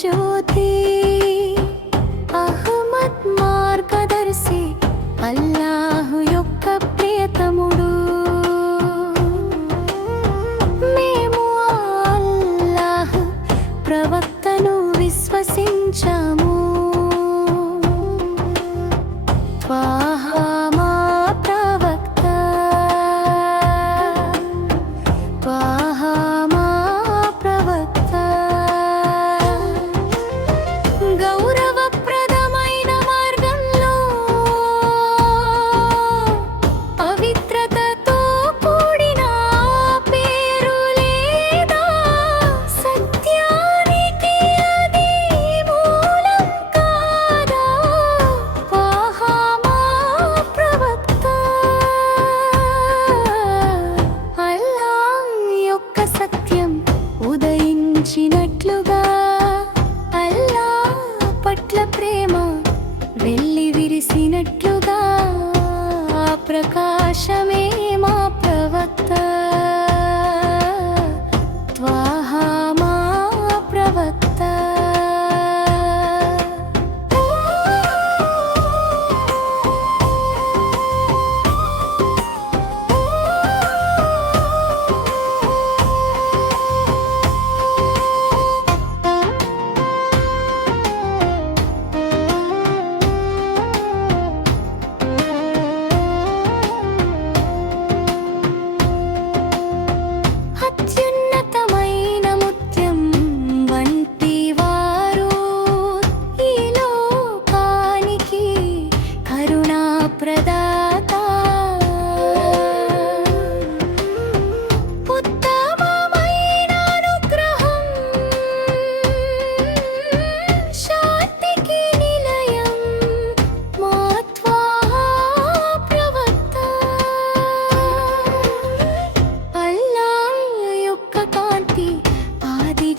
జ్యోతి అహ్మద్ మార్గదర్శి అల్లాహు యొక్క ప్రియతముడు. మేము అల్లాహ్ ప్రవక్తను విశ్వసించాము. విరిసినట్లుగా ప్రకాశమే మా ప్రవక్త. త్వాహా మా ప్రవక్త.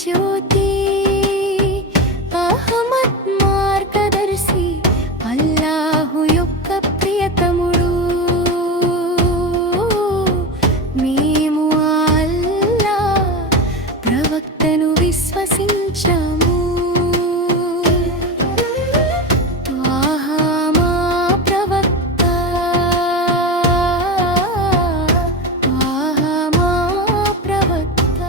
జ్యోతి అహ్మద్ మార్గదర్శి అల్లాహు యొక్క ప్రియతముడు. మేము అల్లాహ్ ప్రవక్తను విశ్వసించాము. త్వాహా మా ప్రవక్త. త్వాహా మా ప్రవక్త.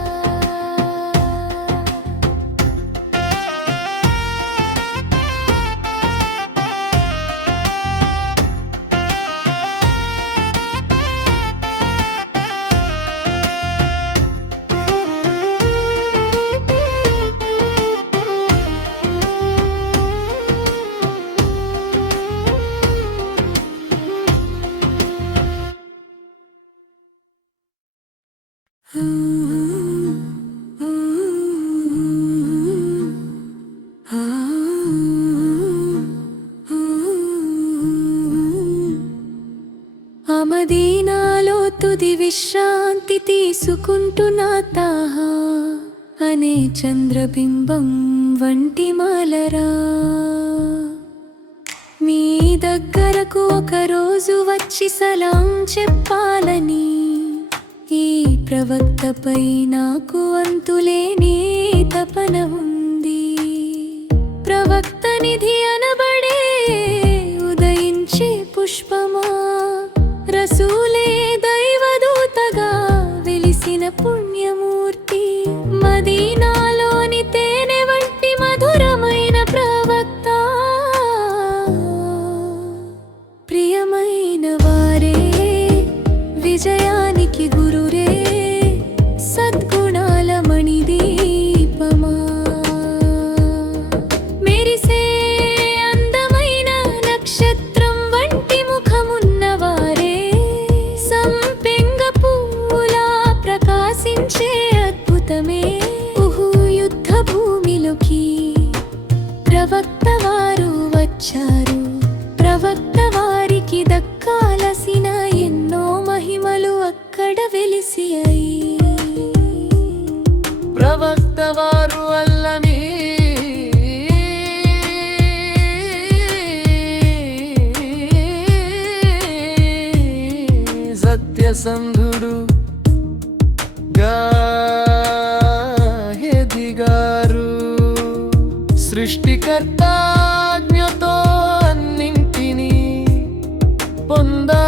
మదీనాలో తుది విశ్రాంతి తీసుకుంటున్న తాహా అనే చంద్రబింబం వంటి మాలరా. మీ దగ్గరకు ఒకరోజు వచ్చి సలాం చెప్పాలని ఈ ప్రవక్తపై నాకు అంతులేని తపన ఉంది. ప్రవక్త నిధి అనబడే ఉదయించే పుష్పమా, రసూలే దైవదూతగా వెలిసిన పుణ్యమూర్తి, మదీనాలోని తేనె వంటి మధురమైన ప్రవక్త. ప్రియమైన వారే, విజయానికి గురురే, సద్గుణాల మణిదీపమా, మెరిసే అందమైన నక్షత్రం వంటి ముఖమున్నవారే, సంపెంగ పూలా ప్రకాశించే అద్భుతమే ఉహు యుద్ధ భూమిలోకి ప్రవక్త వారు వచ్చారు. ప్రవక్త వారికి దక్కాలసిన ఎన్నో మహిమలు అక్కడ వెలిసియాయి. ప్రవక్త వారు అల్లని సత్యసంధుడు గా ఎదిగారు. సృష్టికర్త ఆజ్ఞతో అన్నింటినీ పొందా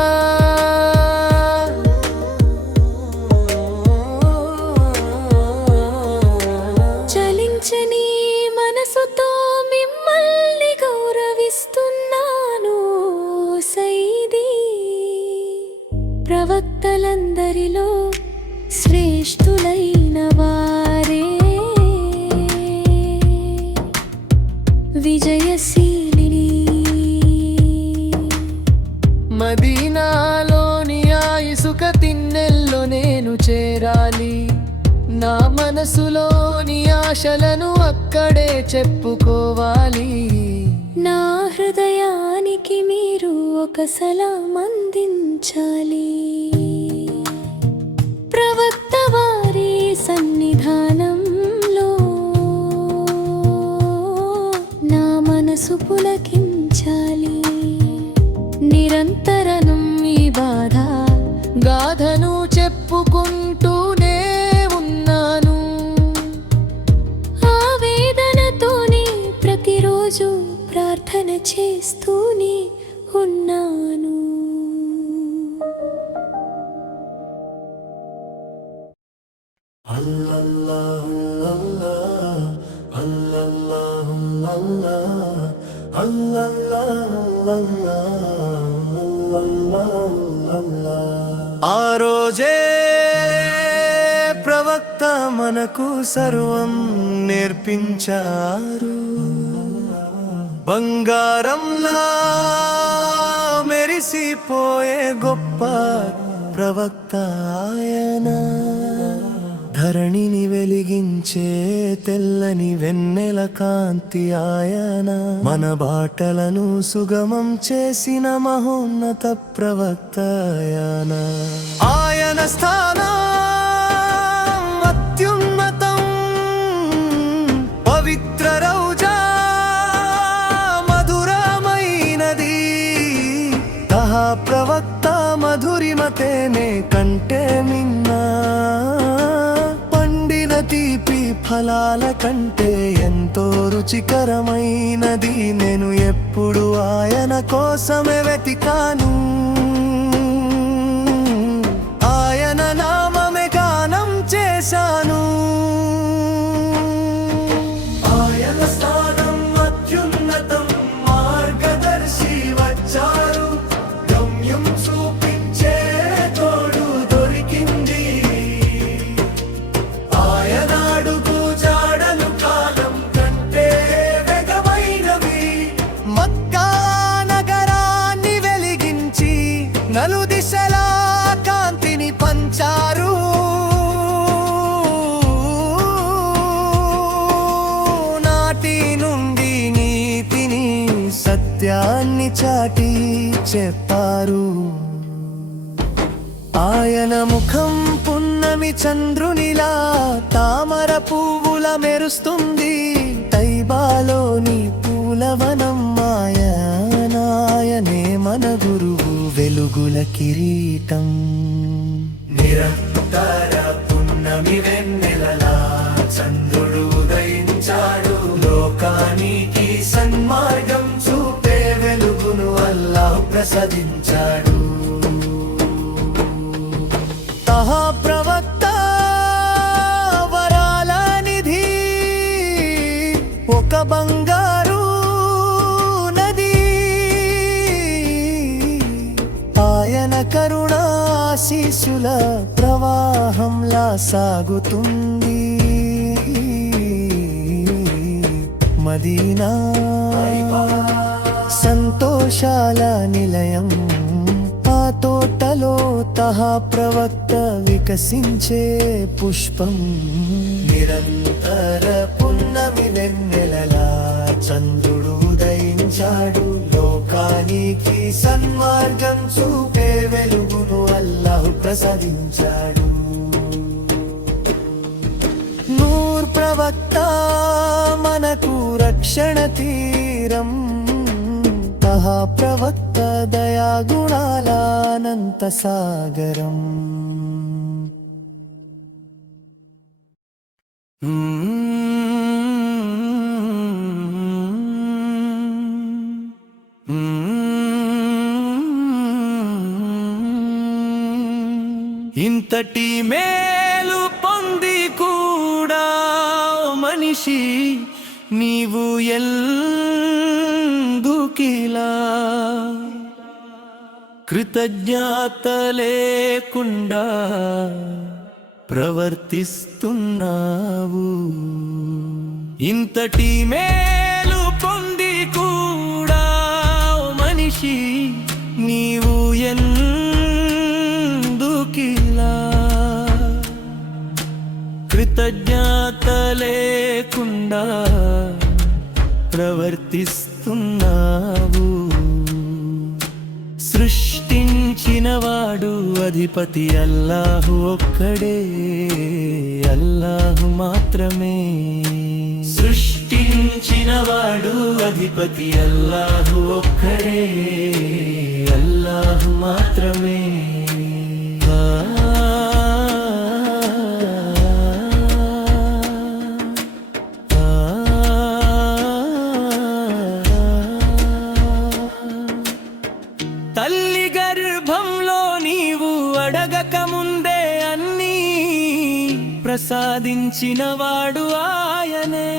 చలించని మనసుతో మిమ్మల్ని గౌరవిస్తున్నాను సైది ప్రవక్తలందరిలో శ్రేష్ఠులైన వారే విజయశీలిని మదీనాలోని ఆ ఇసుక తిన్నెల్లో నేను చేరాలి నా మనసులోని ఆశలను అక్కడే చెప్పుకోవాలి నా హృదయానికి మీరు ఒక సలాం అందించాలి ప్రవక్త వారి సన్నిధానంలో నా మనసు పులకించాలి నిరంతరం ఈ బాధ గాథను చెప్పుకుంటూనే ఉన్నాను ఆవేదనతోనే ప్రతిరోజు ప్రార్థన చేస్తూనే ఉన్నాను ఆ రోజే ప్రవక్త మనకు సర్వం నేర్పించారు బంగారంలా మెరిసిపోయే గొప్ప ప్రవక్త ఆయన ధరణిని వెలిగించే తెల్లని వెన్నెల కాంతి ఆయన మన బాటలను సుగమం చేసిన మహోన్నత ప్రవక్త ఆయన స్థానం అత్యున్నతం పవిత్ర రౌజా మధురమైనది తహా ప్రవక్త మధురిమతేనే కంటే మిన్నా తీపి ఫలాల కంటే ఎంతో రుచికరమైనది నేను ఎప్పుడు ఆయన కోసమే వెతికాను ఆయన నామమే గానం చేశాను ఆయన స్థానం అత్యున్నతం మార్గదర్శి వచ్చారు గమ్యం చూపించే తోడు దొరికింది నలు దిశలా కాంతిని పంచారు నాటి నుండి నీతిని సత్యాన్ని చాటి చెప్పారు ఆయన ముఖం పున్నమి చంద్రునిలా తామర పువ్వుల మెరుస్తుంది తైబాలోని పూలవనం ఆయనే మన గురువు వెలుగుల కిరీటం నిరంతర పున్నమి వెన్నెలలా చంద్రుడు ఉదయించాడు లోకానికి సన్మార్గం చూపే వెలుగును అల్లాహ్ ప్రసాదించాడు తహా ప్రవక్త వరాల నిధి ఒక బంగారు ఆయన కరుణాశీసుల ప్రవాహంలా సాగుతుంది మదీనా సంతోషాల నిలయం ఆ తోటలో తహా ప్రవక్త వికసించే పుష్పం నిరంతర పున్నమి వెన్నెలలా చంద్రుడు ఉదయించాడు లోకానికి సన్మార్గం చూపే వెలుగును అల్లాహ్ ప్రసాదించాడు నూర్ ప్రవక్త మనకు రక్షణ తీరం తహా ప్రవక్త దయాగుణాల అనంత సాగరం ఇంతటి మేలు పొంది కూడా మనిషి నీవు ఎందుకిలా కృతజ్ఞత లేకుండా ప్రవర్తిస్తున్నావు ఇంతటి మేలు పొంది కూడా మనిషి నీవు ఎందుకిలా కృతజ్ఞత లేకుండా ప్రవర్తిస్తున్నావు సృష్టించినవాడు అధిపతి అల్లాహు ఒక్కడే అల్లాహు మాత్రమే సృష్టించినవాడు అధిపతి అల్లాహు ఒక్కడే అల్లాహు మాత్రమే తల్లి గర్భంలో నీవు అడగక ముందే అన్నీ ప్రసాదించినవాడు ఆయనే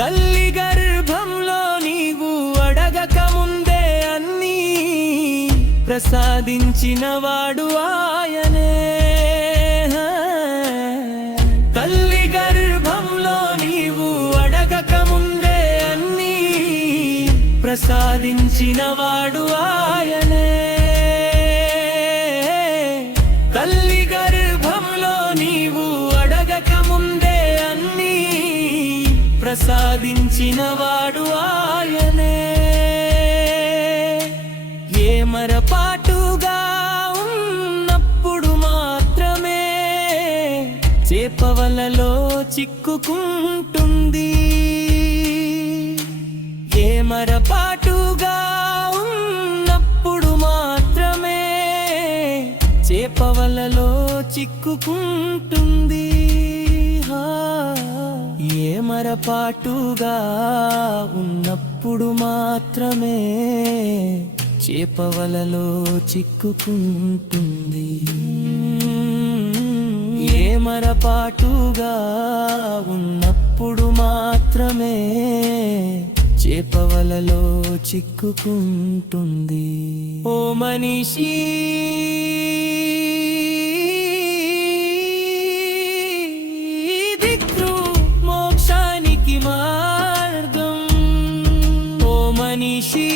తల్లి గర్భంలో నీవు అడగక ముందే అన్నీ ప్రసాదించినవాడు ఆయనే తల్లి గర్భంలో నీవు అడగక ముందే అన్నీ ప్రసాదించినవాడు ఆయనే తల్లి గర్భంలో నీవు అడగక ముందే అన్నీ ప్రసాదించినవాడు ఆయనే ఏమరపాటుగా ఉన్నప్పుడు మాత్రమే చేపవలలో చిక్కుకుంటుంది ఏమరపాటుగా ఉన్నప్పుడు మాత్రమే చేపవలలో చిక్కుకుంటుంది ఏమరపాటుగా ఉన్నప్పుడు మాత్రమే చేపవలలో చిక్కుకుంటుంది ఏమరపాటుగా ఉన్నప్పుడు మాత్రమే చేపవలలో చిక్కుకుంటుంది ఓ మనిషి దిక్కు మోక్షానికి మార్గం ఓ మనిషి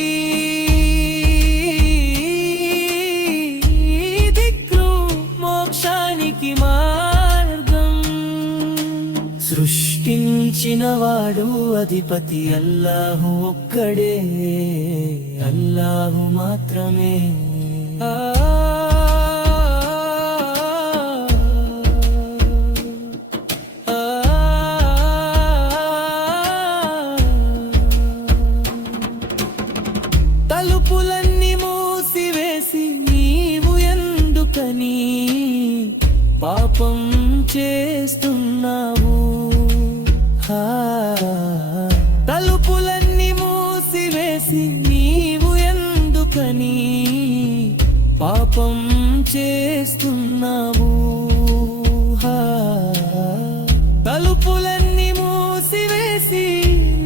దిక్కు మోక్షానికి మార్గం సృష్టించినవాడు అధిపతి అల్లాహు ఒక్కడే అల్లాహు మాత్రమే తలుపులన్నీ మూసివేసి నీవు ఎందుకని పాపం చేస్తున్నావు తలుపులన్నీ మూసివేసి నీవు ఎందుకని పాపం చేస్తున్నావు తలుపులన్నీ మూసివేసి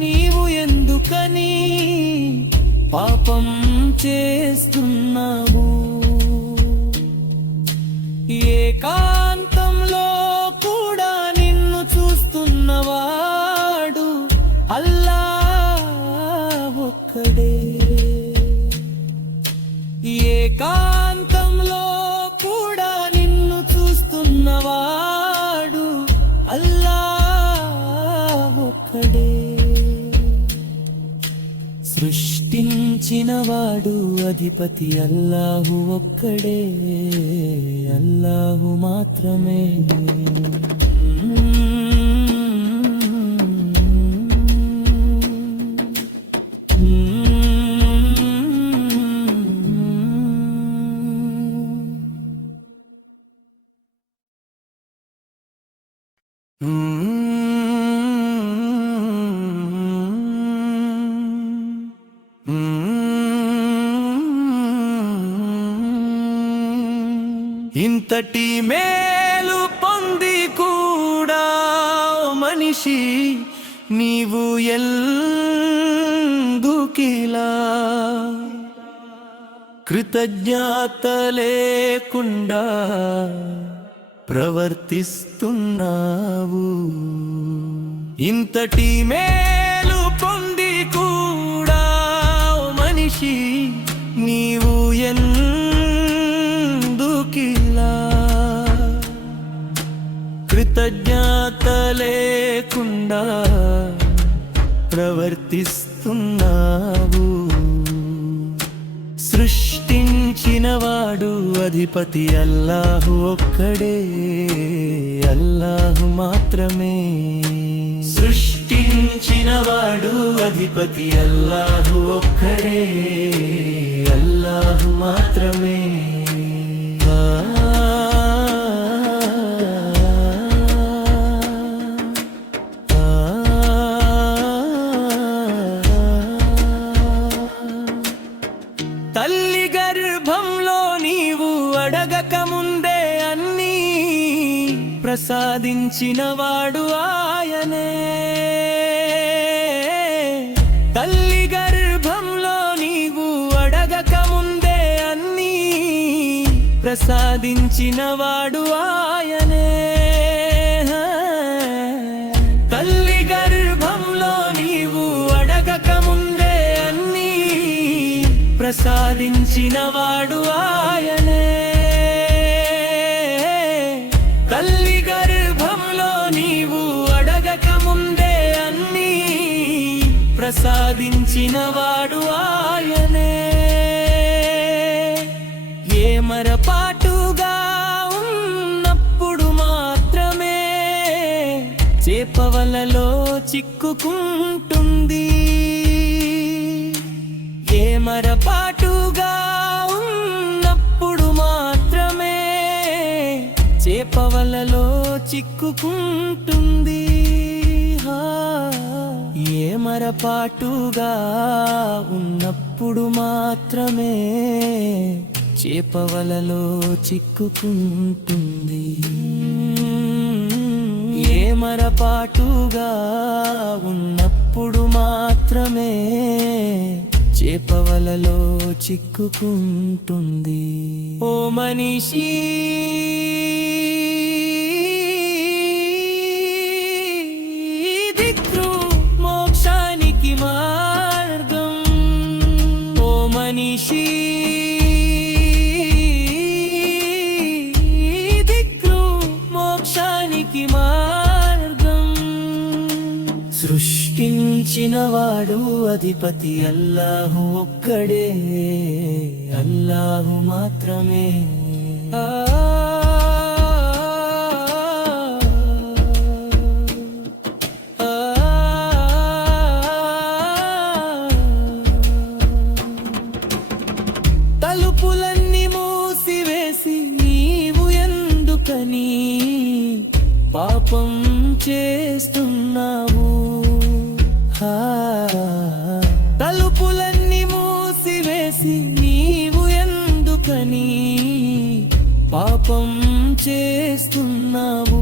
నీవు ఎందుకని పాపం చేస్తున్నావు ఏకాంతంలో కూడా నిన్ను చూస్తున్నవాడు అల్లాహ్ ఒక్కడే ఏకాంతంలో కూడా నిన్ను చూస్తున్నవాడు అల్లాహ్ ఒక్కడే సృష్టించినవాడు అధిపతి అల్లాహు ఒక్కడే అల్లాహు మాత్రమే ఇంతటి మేలు పొంది కూడా ఓ మనిషి నీవు ఎందుకిలా కృతజ్ఞత లేకుండా ప్రవర్తిస్తున్నావు? ఇంతటి మేలు పొంది కూడా ఓ మనిషి నీవు ఎందుకిలా కృతజ్ఞత లేకుండా ప్రవర్తిస్తున్నావు? సృష్టించినవాడు అధిపతి అల్లాహు ఒక్కడే, అల్లాహు మాత్రమే. సృష్టించినవాడు అధిపతి అల్లాహు ఒక్కడే, అల్లాహు మాత్రమే. తల్లి గర్భంలో నీవు అడగక ముందే అన్నీ ప్రసాదించినవాడు ఆయనే. తల్లి గర్భంలో నీవు అడగక ముందే అన్నీ ప్రసాదించినవాడు ఆయనే. తల్లి గర్భంలో నీవు అడగక ముందే అన్నీ ప్రసాదించినవాడు ఆయనే. తల్లి గర్భంలో నీవు అడగక ముందే అన్నీ ప్రసాదించినవాడు ఆయనే. ఏ మరపాటుగా ఉన్నప్పుడు మాత్రమే చేపవలలో చిక్కుకుంటుంది. ఏ మరపాటుగా ఉన్నప్పుడు మాత్రమే చేపవలలో చిక్కుకుంటుంది. ఏ మరపాటుగా ఉన్నప్పుడు మాత్రమే చేపవలలో చిక్కుకుంటుంది. ఏ మరపాటుగా ఉన్నప్పుడు మాత్రమే చేపవలలో చిక్కుకుంటుంది. ఓ మనిషి, దిక్రు మోక్షానికి మార్గం. ఓ మనిషి, దిక్రు మోక్షానికి మార్గం. సృష్టించినవాడు అధిపతి అల్లాహు ఒక్కడే, అల్లాహు మాత్రమే. తలుపులన్నీ మూసివేసి నీవు ఎందుకని పాపం చేస్తున్నావు? తలుపులన్నీ మూసివేసి నీవు ఎందుకని పాపం చేస్తున్నావు?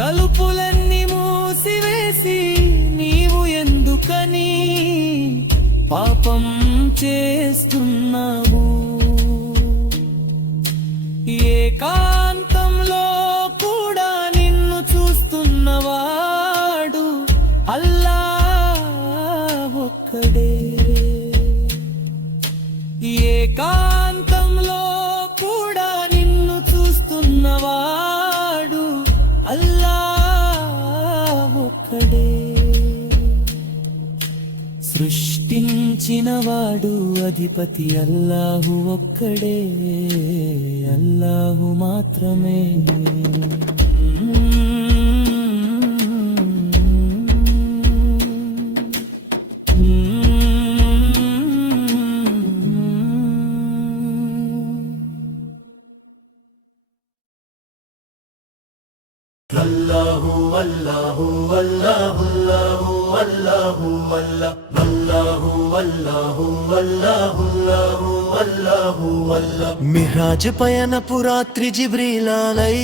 తలుపులన్నీ మూసివేసి నీవు ఎందుకని పాపం చేస్తున్నావు? ఏకాంతంలో కూడా నిన్ను చూస్తున్నవాడు అల్లాహ్ ఒక్కడే. ఏకాంతంలో కూడా నిన్ను చూస్తున్నవాడు అల్లాహ్ ఒక్కడే. సృష్టించినవాడు అధిపతి అల్లాహు ఒక్కడే, అల్లాహు మాత్రమే. అల్లాహు అల్లాహు అల్లాహు అల్లాహు అల్లాహు అల్లాహు అల్లాహు అల్లాహు అల్లాహు అల్లాహు అల్లాహు. మిహ్రాజ్ పయనపు రాత్రి జిబ్రీలాలై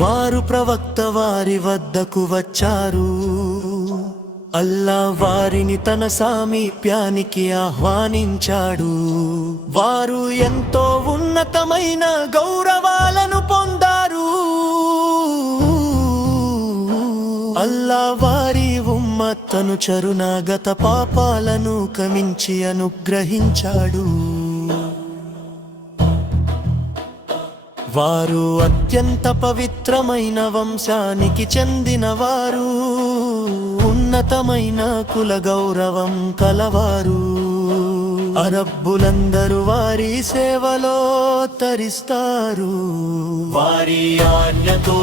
వారు ప్రవక్త వారి వద్దకు వచ్చారు. అల్లా వారిని తన సామీప్యానికి ఆహ్వానించాడు. వారు ఎంతో ఉన్నతమైన గౌరవాలను పొందారు. అల్లా వారి ఉమ్మత్తను చరునాగత పాపాలను కమించి అనుగ్రహించాడు. వారు అత్యంత పవిత్రమైన వంశానికి చెందినవారు. ఉన్నతమైన కుల గౌరవం కలవారు. అరబ్బులందరూ వారి సేవలో తరిస్తారు. వారి ఆజ్ఞతో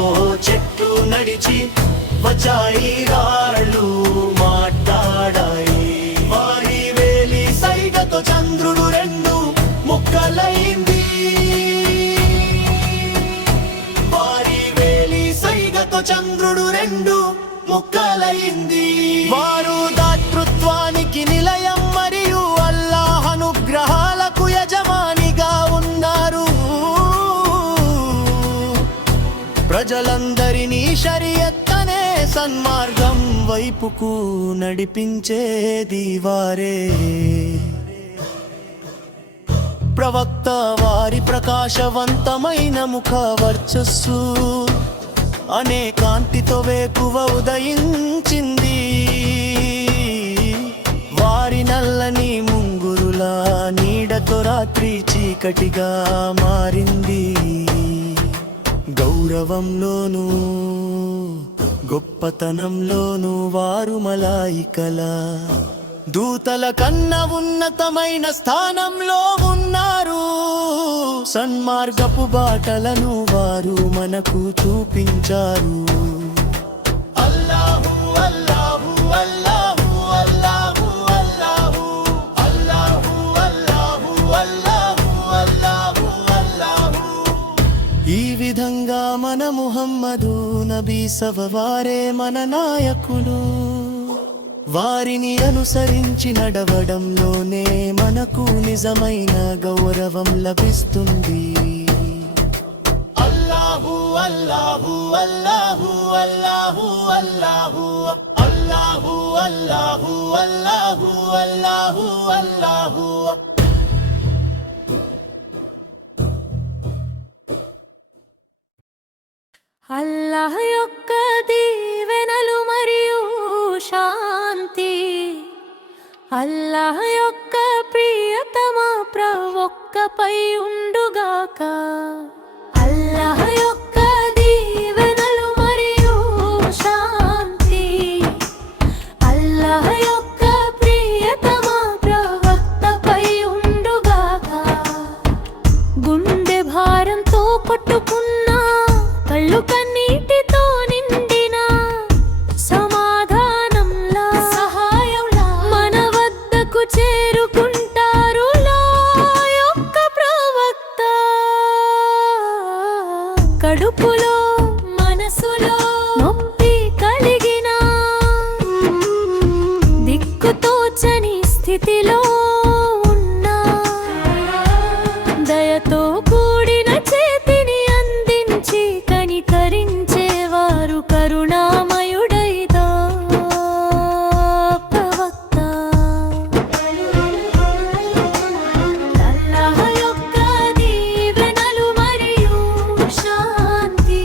చెట్లు నడిచి వచ్చాయి, రాళ్ళు మాట్లాడాయి. వారి వేలి సైగతో చంద్రుడు రెండు ముక్కలైంది. వారి వేలి సైగతో చంద్రుడు రెండు ముక్కలైంది. వారు దాతృత్వానికి నిలయం మరియు అల్లాహ్ అనుగ్రహాలకు యజమానిగా ఉన్నారు. ప్రజలందరినీ షరియత్ అనే సన్మార్గం వైపుకు నడిపించేది వారే. ప్రవక్త వారి ప్రకాశవంతమైన ముఖ వర్చస్సు అనే కాంతితో వేకువ ఉదయించింది. వారి నల్లని ముంగురుల నీడతో రాత్రి చీకటిగా మారింది. గౌరవంలోనూ గొప్పతనంలోనూ వారు మలాయికల దూతల కన్నా ఉన్నతమైన స్థానంలో ఉన్నారు. సన్మార్గపు బాటలను వారు మనకు చూపించారు. అల్లాహు అల్లాహు అల్లాహు అల్లాహు అల్లాహు అల్లాహు అల్లాహు అల్లాహు అల్లాహు అల్లాహు. ఈ విధంగా మన ముహమ్మదు నబీ సవవారే మన నాయకులు. వారిని అనుసరించి నడవడంలోనే మనకు నిజమైన గౌరవం లభిస్తుంది. అల్లాహు అల్లాహు అల్లాహు అల్లాహు అల్లాహు అల్లాహు అల్లాహు అల్లాహు అల్లాహు అల్లాహు. అల్లాహ్ యొక్క దీవెనలు మరియు శాంతి, అల్లాహ్ యొక్క ప్రియతమ ప్రవక్తపై ఉండుగాక. అల్లాహ్ యొక్క దీవెనలు మరియు శాంతి, అల్లాహ్ యొక్క ప్రియతమ ప్రవక్తపై ఉండుగాక. గుండె భారంతో కొట్టుకున్నా, కళ్ళు కన్నీటితో నిండిన సమాధానంలా సహాయంలా మన వద్దకు చేరుకుంటారు లా యొక్క ప్రవక్త. కడుపులో మనసులో నొప్పి కలిగిన, దిక్కుతోచని స్థితిలో ఉన్నా, దయతో కూడిన చేతిని అందించి కనికరించేవారు కరుణామయుడైదా ప్రవక్త. అల్లాహ్ యొక్క దీవెనలు మరియు శాంతి,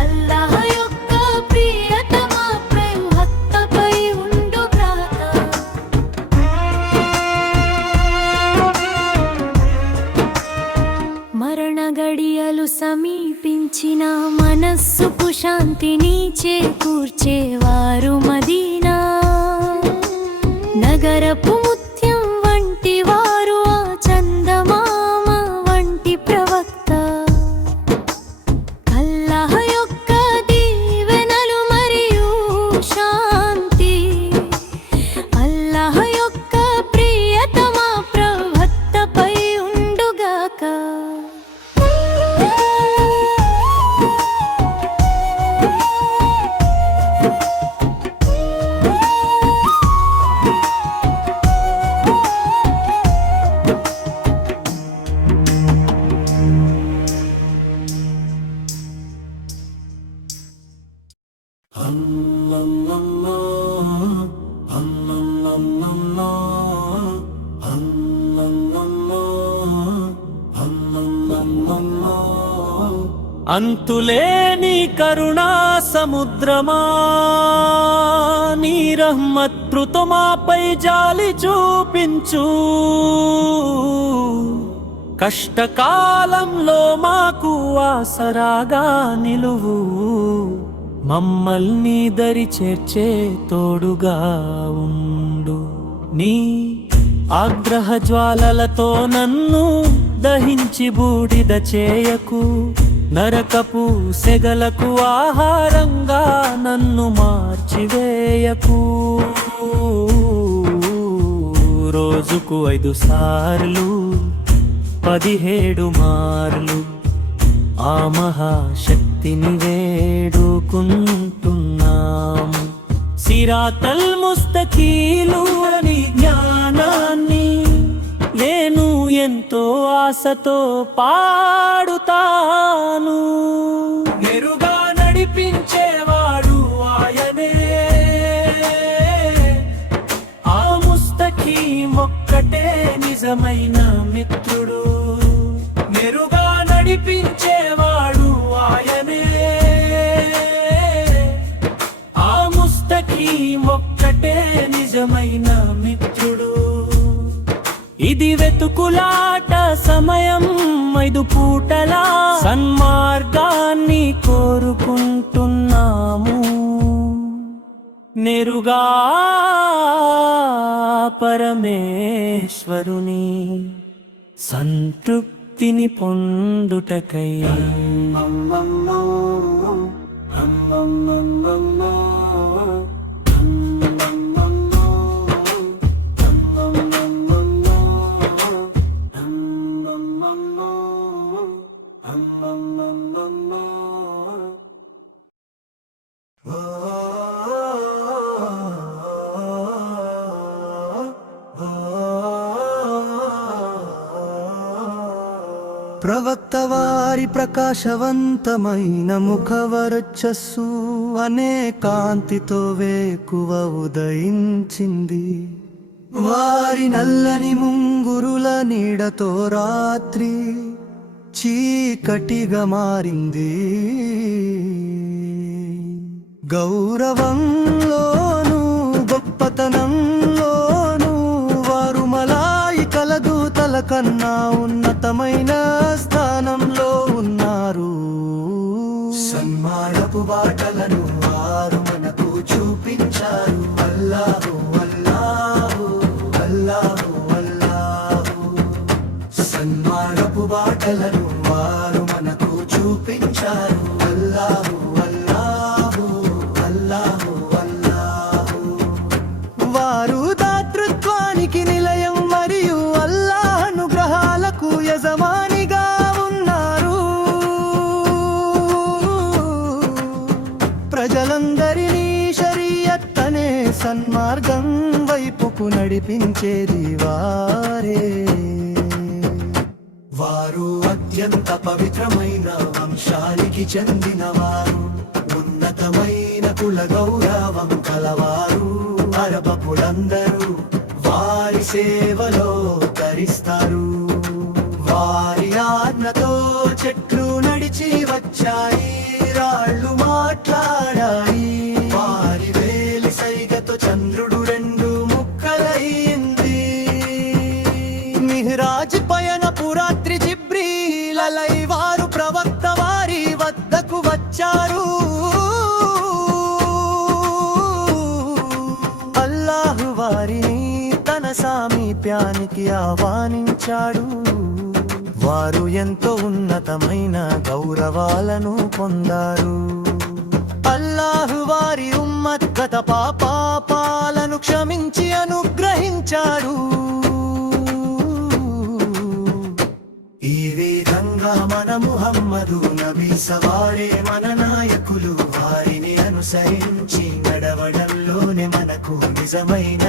అల్లాహ్ యొక్క ప్రియతమ ప్రవక్తపై ఉండుగాక. మరణ గడియలు సమీపించిన మనస్సుకు శాంతిని చేకూర్చేవారు మదీనా నగరపు ముత్యం వంటి వారు, ఆ చందమామ వంటి ప్రవక్త. అల్లాహ్ యొక్క దీవెనలు మరియు శాంతి, అల్లాహ్ యొక్క ప్రియతమ ప్రవక్తపై ఉండుగాక. అంతులేని కరుణా సముద్రమా నీ రహ్మత్కృతో మాపై జాలి చూపించు. కష్టకాలంలో మాకు ఆసరాగా నిలువు. మమ్మల్ని దరి చేర్చే తోడుగా ఉండు. నీ ఆగ్రహ జ్వాలలతో నన్ను దహించి బూడిద చేయకు. నరకపు సెగలకు ఆహారంగా నన్ను మార్చివేయకు. రోజుకు 5 సార్లు 17 మార్లు ఆ మహాశక్తిని వేడుకుంటున్నాము. సిరాతల్ ముస్తకీలు అని జ్ఞానాన్ని నేను ఎంతో ఆశతో పాడుతాను. నెరుగా నడిపించేవాడు ఆయనే, ఆ ముస్తకీం ఒక్కటే నిజమైన మిత్రుడు. నెరుగా నడిపించేవాడు ఆయనే, ఆ ముస్తకీం ఒక్కటే నిజమైన మిత్రుడు. ఇది వెతుకులాట సమయం, 5 పూటల సన్మార్గాన్ని కోరుకుంటున్నాము. నెరుగా పరమేశ్వరుని సంతృప్తిని పొందుటకై ప్రవక్త వారి ప్రకాశవంతమైన ముఖవర్చస్సు అనే కాంతితో వేకువ ఉదయించింది. వారి నల్లని ముంగురుల నీడతో రాత్రి చీకటిగా మారింది. గౌరవంలోను గొప్పతనంలోను వారు మలాయికల దూతల కన్నా ఉన్నతమైన స్థానంలో ఉన్నారు. సన్మార్గపు బాటలను వారు మనకు చూపించారు. అల్లాహు అల్లాహు అల్లాహు అల్లాహు. సన్మార్గపు బాటలను వారు మనకు చూపించారు. అల్లాహు అల్లాహు అల్లాహు అల్లాహు. వారు దాతృత్వానికి నిలయం మరియు అల్లాహ్ అనుగ్రహాలకు యజమానిగా ఉన్నారు. ప్రజలందరినీ షరియత్ అనే సన్మార్గం వైపుకు నడిపించేది వారే. వారు అత్యంత పవిత్రమైన వంశానికి చెందినవారు. ఉన్నతమైన కుల గౌరవం కలవారు. అరబపులందరూ వారి సేవలో తరిస్తారు. వారి ఆజ్ఞతో చెట్లు నడిచి వచ్చాయి, రాళ్ళు మాట్లాడాయి. వారి వేలి సైగతో చంద్రుడు 2 ముక్కలయ్యింది. మిహ్రాజ్ పయనపు రాత్రి జిబ్రీలై వారు ప్రవక్త వారి వద్దకు వచ్చారు. అల్లాహ్ వారిని తన సామీప్యానికి ఆహ్వానించాడు. వారు ఎంతో ఉన్నతమైన గౌరవాలను పొందారు. అల్లాహ్ వారి ఉమ్మత్ గత పాపాలను క్షమించి అనుగ్రహించాడు. ఈ విధంగా మన ముహమ్మదు నబీ సవారే మన నాయకులు. వారిని అనుసరించి నడవడంలోనే మనకు నిజమైన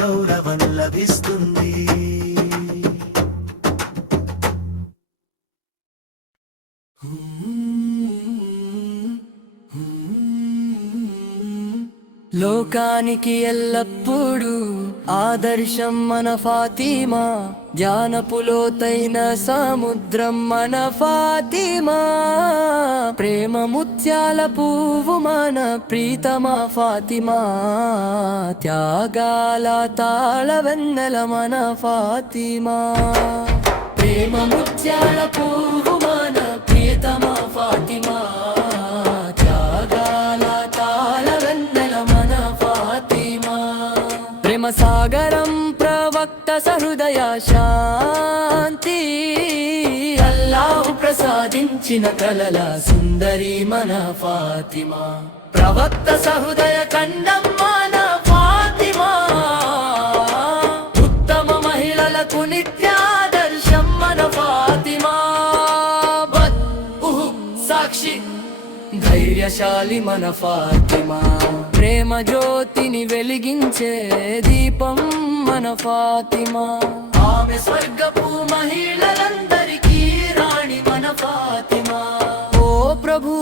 గౌరవం లభిస్తుంది. లోకానికి ఎల్లప్పుడూ ఆదర్శం మన ఫాతిమా, జ్ఞానపు లోతైన సముద్రం మన ఫాతిమా, ప్రేమ ముత్యాల పువ్వు మన ప్రీతమా ఫాతిమా, త్యాగాల తాళ వెన్నెల మన ఫాతిమా, ప్రేమ ముత్యాల పువ్వు మన ప్రియతమా ఫాతిమా, త్యాగాల తాళ వెన్నెల మన ఫాతిమా, ప్రేమ సాగరం ప్రవక్త సహృదయ శాంతి, అల్లాహు ప్రసాదించిన కలల సుందరి మన ఫాతిమా, ప్రవక్త సహృదయ ఖండం మన ఫాతిమా, ఉత్తమ మహిళలకు నిత్యాదర్శం మన ఫాతిమా, సాక్షి ధైర్యశాలి మన ఫాతిమా, ప్రేమ జ్యోతిని వెలిగించే దీపం మన ఫాతిమా, ఆమె స్వర్గపు మహిళలందరికీ రాణి మన ఫాతిమా. ఓ ప్రభు,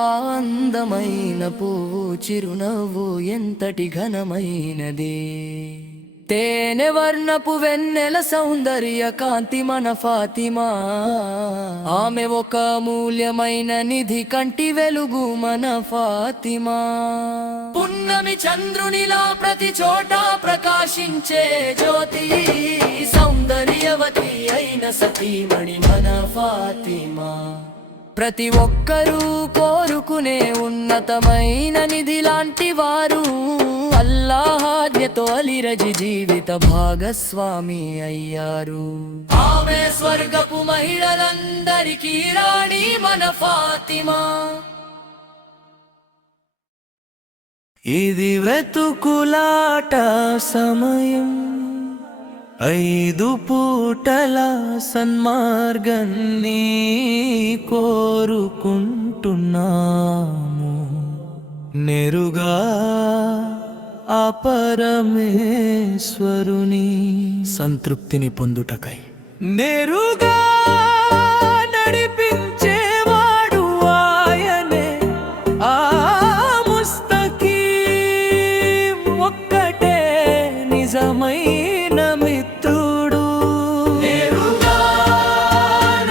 ఆ అందమైన పువ్వు చిరునవ్వు ఎంతటి ఘనమైనది, తేనె వర్ణపు వెన్నెల సౌందర్య కాంతి మన ఫాతిమా, ఆమె ఒక మూల్యమైన నిధి కంటి వెలుగు మన ఫాతిమా, పున్నమి చంద్రునిలా ప్రతి చోట ప్రకాశించే జ్యోతి, సౌందర్యవతి అయిన సతీమణి మన ఫాతిమా, ప్రతి ఒక్కరూ కోరుకునే ఉన్నతమైన నిధి లాంటి వారు, అల్లాహ్ ఆజ్ఞతో అలీరజి జీవిత భాగస్వామి అయ్యారు, ఆమె స్వర్గపు మహిళలందరికీ రాణి మన ఫాతిమా. ఇది వెతుకులాట సమయం, 5 పూటల సన్మార్గాన్ని కోరుకుంటున్నాము, నేరుగా ఆ పరమేశ్వరుని సంతృప్తిని పొందుటకై నేరుగా నడిపించేవాడు ఆయనే, ఆ ముస్తకీం ఒక్కటే నిజమైన మిత్రుడు, నేరుగా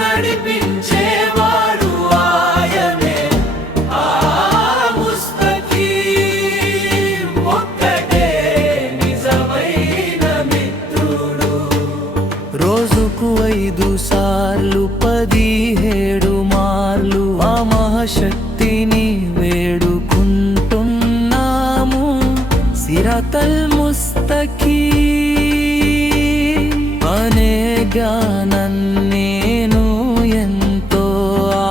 నడిపించేవాడు ఆయనే, ఆ ముస్తకీం ఒక్కటే నిజమైన మిత్రుడు. రోజుకు 5 సార్లు 17 మార్లు ఆ మహాశక్తిని వేడుకుంటున్నాము, సిరాతల్ ముస్తకీం అనే గానం నేను ఎంతో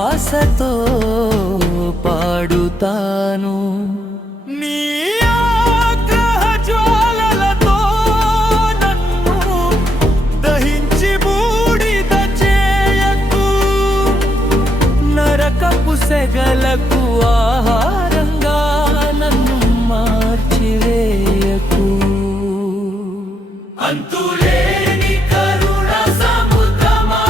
ఆశతో పాడుతాను. నీ ఆగ్రహ జ్వాలలతో నన్ను దహించి బూడిద చేయకు, నరకపు సెగలకు ఆహారంగా నన్ను మార్చివేయకు. అంతులేని కరుణ సముద్రమా,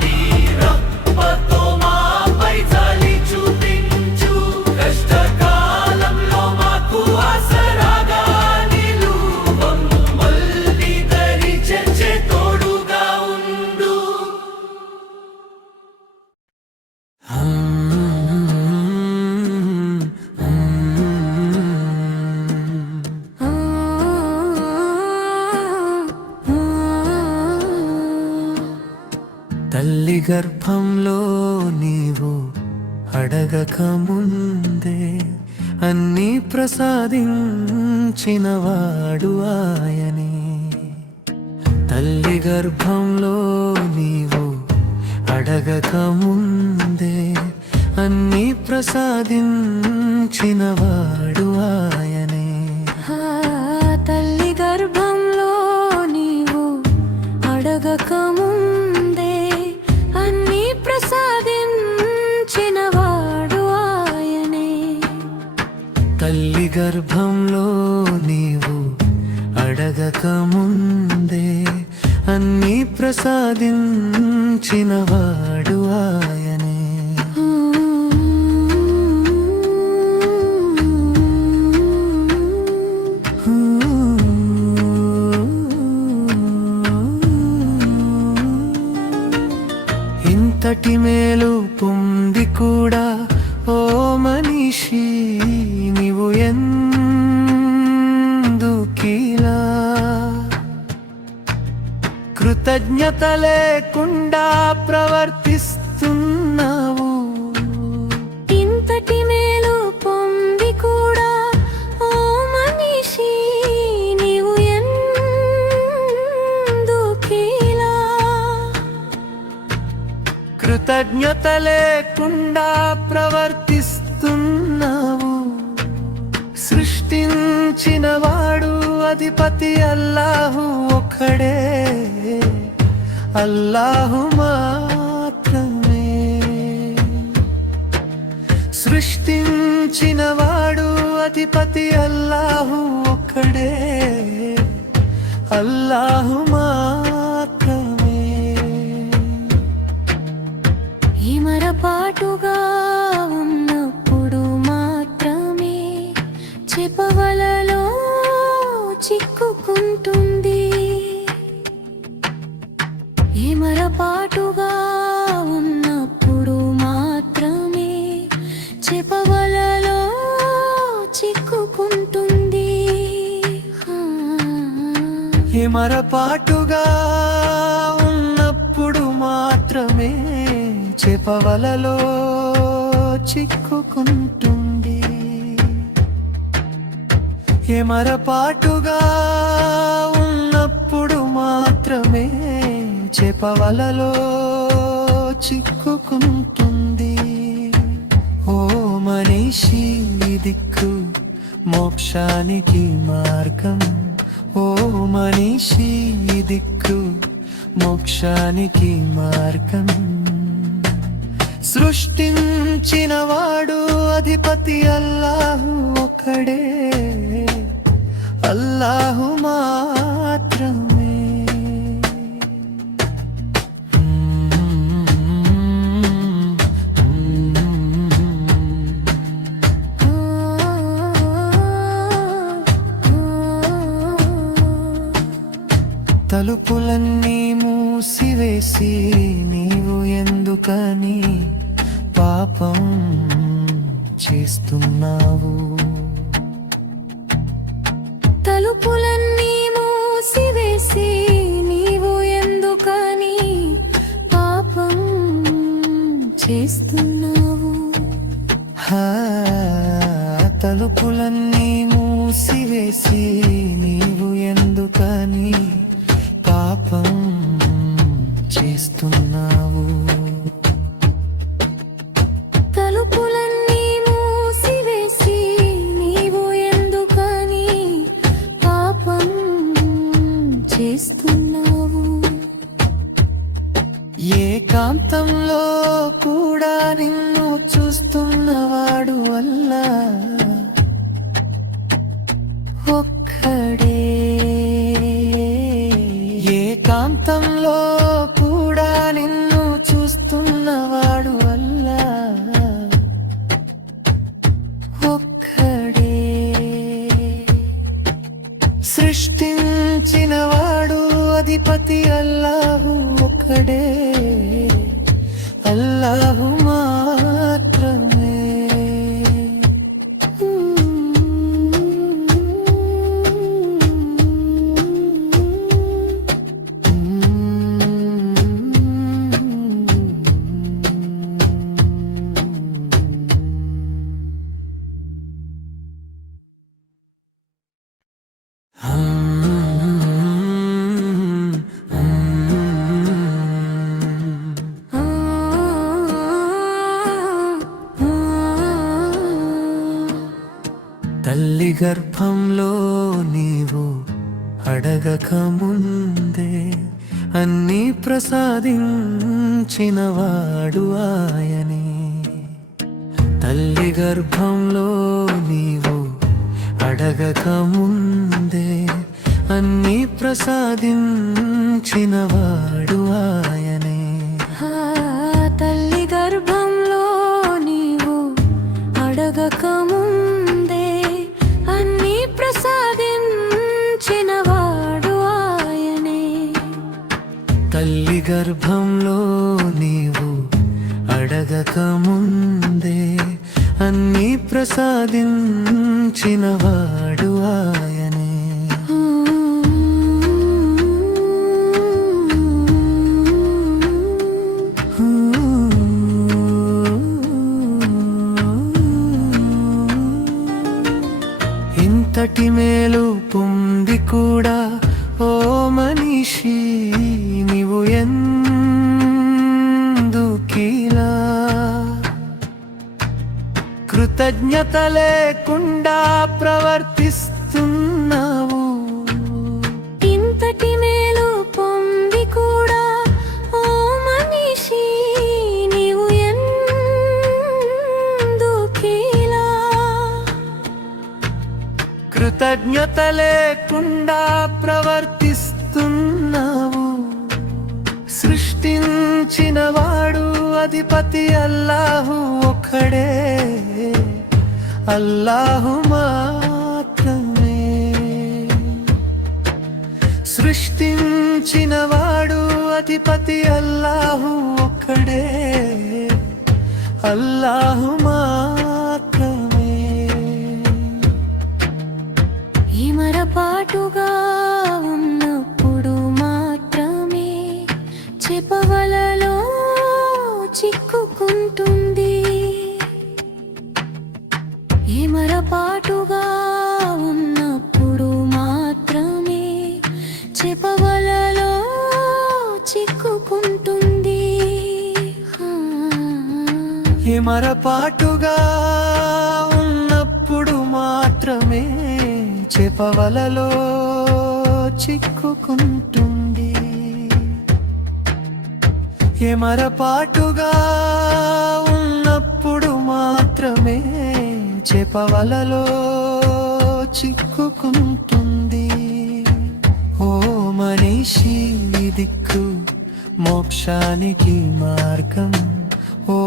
నీ రప్పతో మాపై చలి చూపించు, కష్టకాలంలో మాకు ఆసరాగా నిలువు, మమ్మల్ని దరి చేర్చే తోడుగా ఉండు. తల్లి గర్భంలో నీవు అడగక ముందే అన్నీ ప్రసాదించినవాడు ఆయనే, తల్లి గర్భంలో నీవు అడగక ముందే అన్నీ ప్రసాదించినవాడు ఆయనే, తల్లి గర్భంలో నీవు అడగక ముందే అన్ని ప్రసాదించినవాడు ఆయనే, తల్లి గర్భంలో నీవు అడగక ముందే అన్నీ ప్రసాదించినవాడు ఆయనే. కూడా ఓ మనిషి నీవు ఎందుకిలా కృతజ్ఞత లేకుండా ప్రవర్తిస్తున్నావు ఇంతటి మేలు పొంది కూడా ఓ మనిషి నీవు ఎందుకిలా కృతజ్ఞత లేకుండా ప్రవర్తిస్తున్నావు సృష్టించిన వాడు అధిపతి అల్లాహు ఒక్కడే అల్లాహు మాత్రమే సృష్టించిన వాడు అధిపతి అల్లాహు ఒక్కడే అల్లాహు మాత్రమే ఇమరపాటుగా ఉన్నప్పుడు మాత్రమే చెపవలలో చిక్కుకుంటుంది ఇమరపాటుగా ఉన్నప్పుడు మాత్రమే చెపవలలో చిక్కుకుంటుంది ఇమరపాటుగా ఉన్నప్పుడు మాత్రమే చెపవలలో చిక్కుకుంటుంది ఎమరపాటుగా ఉన్నప్పుడు మాత్రమే చెపవలలో చిక్కుకుంటుంది ఓ మనిషి దిక్కు మోక్షానికి మార్గం ఓ మనిషి దిక్కు మోక్షానికి మార్గం సృష్టించిన వాడు అధిపతి అల్లాహు ఒక్కడే అల్లాహు మాత్రమే తలుపులన్నీ మూసివేసి నీవు ఎందుకని పాపం చేస్తున్నావు తలుపులన్నీ మూసివేసి నీవు ఎందుకని పాపం చేస్తున్నావు తలుపులన్నీ మూసివేసి నీవు ఎందుకని పాపం చేస్తున్నావు తలుపులన్నీ మూసివేసి నీవు ఎందుకని పాపం చేస్తున్నావు ఏకాంతంలో కూడా నిన్ను చూస్తున్నవాడు అల్లా ఒక్కడే ఏకాంతంలో కూడా నిన్ను చూస్తున్నవాడు అల్లా ఒక్కడే సృష్టించిన వాడు అధిపతి అల్లాహు ఒక్కడే అల్లాహు మాత్రమే తల్లి గర్భంలో నీవు అడగక ముందే అన్నీ ప్రసాదించినవాడు ఆయనే తల్లి గర్భంలో నీవు అడగక ముందే అన్నీ ప్రసాదించినవాడు ఆయనే తల్లి గర్భంలో నీవు అడగక ముందే అన్నీ ప్రసాదించినవాడు ఆయనే తల్లి గర్భంలో నీవు అడగక ముందే అన్నీ ప్రసాదించినవాడు ఆయనే. ఇంతటి మేలు పొంది కూడా ఓ మనిషి నీవు ఎందుకిలా కృతజ్ఞత లేకుండా ప్రవర్తిస్తున్నావు? ఇంతటి మేలు పొంది కూడా ఓ మనిషి నీవు ఎందుకిలా కృతజ్ఞత లేకుండా ప్రవర్తిస్తున్నావు? సృష్టించినవాడు అధిపతి అల్లాహు ఒక్కడే, అల్లాహు మాత్రమే. సృష్టించినవాడు అధిపతి అల్లాహు ఒక్కడే, అల్లాహు మాత్రమే. ఇమరపాటుగా ఉన్నప్పుడు మాత్రమే చెపవలలో చిక్కుకుంటుంది. ఇమరపాటుగా ఉన్నప్పుడు మాత్రమే చెపవలలో చిక్కుకుంటుంది. ఇమరపాటుగా ఉన్నప్పుడు మాత్రమే చెపవలలో చిక్కుకుంటుంది. ఎమరపాటుగా ఉన్నప్పుడు మాత్రమే చెపవలలో చిక్కుకుంటుంది. ఓ మనిషి దిక్కు మోక్షానికి మార్గం, ఓ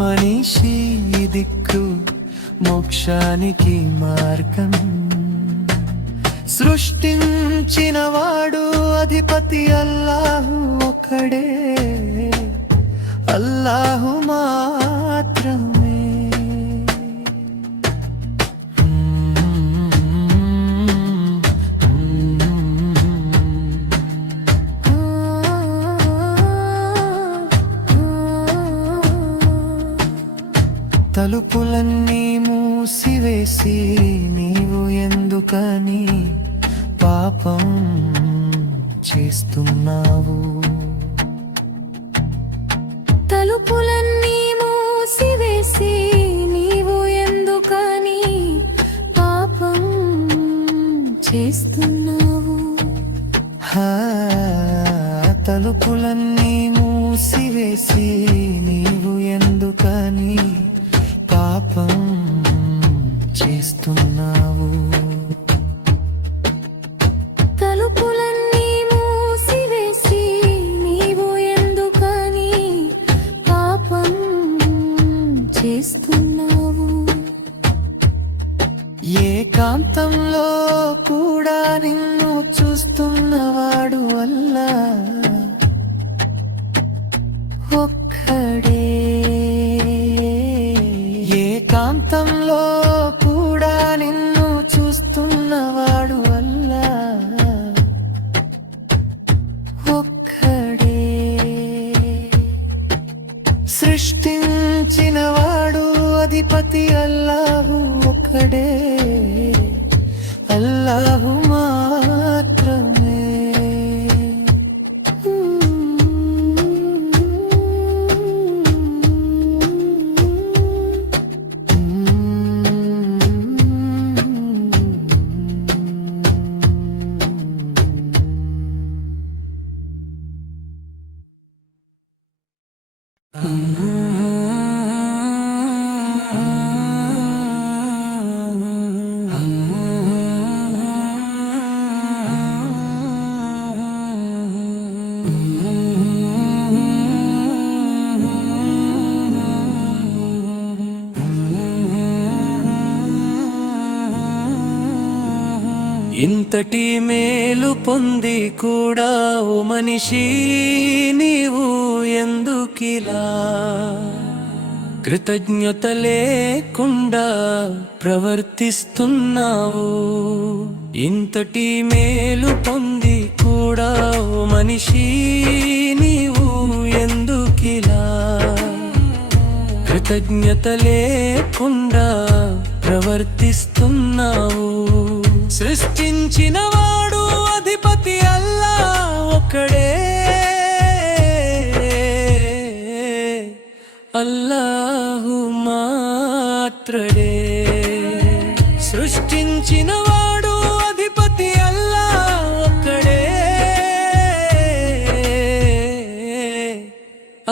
మనిషి దిక్కు మోక్షానికి మార్గం. సృష్టించినవాడు అధిపతి అల్లాహు ఒక్కడే, అల్లాహు మాత్రమే. తలుపులన్నీ మూసివేసి నీవు ఎందుకని పాపం చేస్తున్నావు? తలుపులన్నీ మూసివేసి నీవు ఎందుకని పాపం చేస్తున్నావు? తలుపులన్నీ మూసివేసి నీవు ఎందుకని పాపం చేస్తున్నావు? తలుపులన్నీ మూసివేసి నీవు ఎందుకని పాపం చేస్తున్నావు? ఏకాంతంలో కూడా నిన్ను చూస్తున్నవాడు అల్లా ఒక్కడే. ఏకాంతంలో కూడా నిన్ను చూస్తున్నవాడు అల్లా ఒక్కడే. సృష్టించినవాడు అధిపతి అల్లాహు ఒక్కడే, అల్లాహు మాత్రమే. ఇంతటి మేలు పొంది కూడా ఓ మనిషి నీవు ఎందుకిలా కృతజ్ఞత లేకుండా ప్రవర్తిస్తున్నావు. ఇంతటి మేలు పొంది కూడా ఓ మనిషి నీవు ఎందుకిలా కృతజ్ఞత లేకుండా ప్రవర్తిస్తున్నావు? సృష్టించిన వాడు అధిపతి అల్లా ఒక్కడే, అల్లాహు మాత్రడే. సృష్టించిన వాడు అధిపతి అల్లా ఒక్కడే,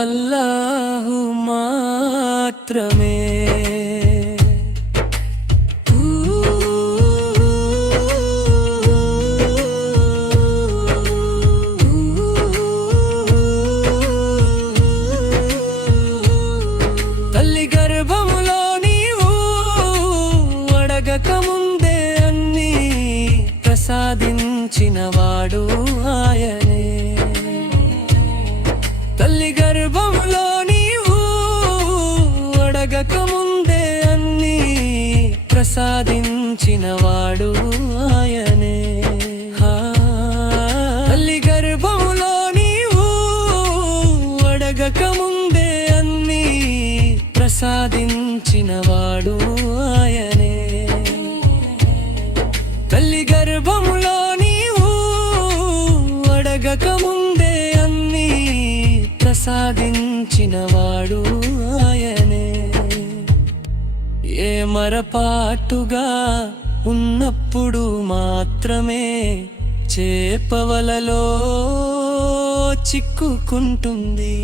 అల్లాహు మాత్రమే. తల్లి గర్భములో నీవు అడగకముందే అన్నీ ప్రసాదించినవాడు ఆయనే. తల్లి గర్భములో నీవు అడగకముందే అన్నీ ప్రసాదించినవాడు ఆయనే. తల్లి గర్భములో నీవు అడగకముందే అన్నీ ప్రసాదించినవాడు ఆయనే. తల్లి గర్భములో నీవు అడగకముందే అన్నీ ప్రసాదించినవాడు ఆయనే. ఏ మరపాటుగా ఉన్నప్పుడు మాత్రమే చేపవలలో చిక్కుకుంటుంది.